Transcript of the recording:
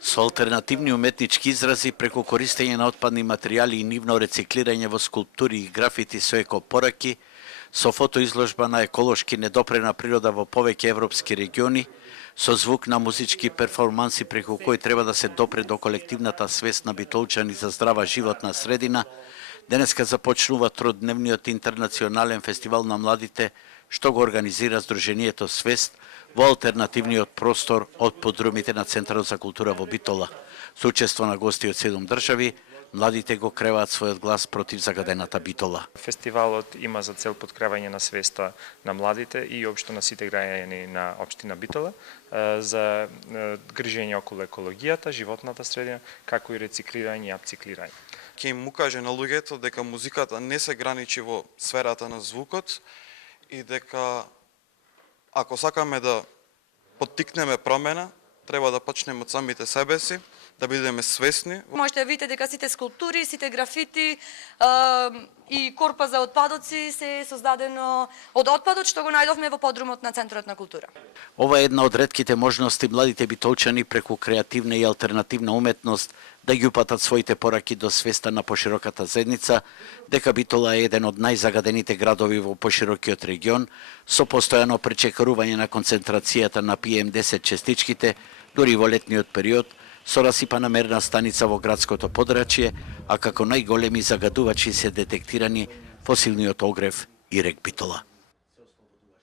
Со алтернативни уметнички изрази преку користење на отпадни материјали и нивно рециклирање во скулптури и графити со екопораки, со фотоизложба на еколошки недопрена природа во повеќе европски региони, со звук на музички перформанси преку кои треба да се допре до колективната свест на битолчани за здрава животна средина, денеска започнува тродневниот интернационален фестивал на младите, што го организира Сдруженијето Свест во алтернативниот простор од подрумите на Центарот за култура во Битола. Со учество на гости од 7 држави, младите го креваат својот глас против загадената Битола. Фестивалот има за цел подкревање на свеста на младите и општо на сите граѓани на општина Битола за грижење околу екологијата, животната средина, како и рециклирање и апциклирање. Ќе им укаже на луѓето дека музиката не се граничи во сферата на звукот и дека ако сакаме да поттикнеме промена, треба да почнеме од самите себе си, да бидеме свесни. Можете да видите дека сите скулптури, сите графити и корпа за отпадоци се создадено од отпадот што го најдовме во подрумот на Центарот на култура. Ова е една од ретките можности младите битолчани преку креативна и алтернативна уметност да ги упатат своите пораки до свеста на пошироката заедница, дека Битола е еден од најзагадените градови во поширокиот регион, со постојано пречекарување на концентрацијата на PM10 честичките, дури во летниот период, со расипана мерна станица во градското подрачје, а како најголеми загадувачи се детектирани фосилниот огрев и рек Битола.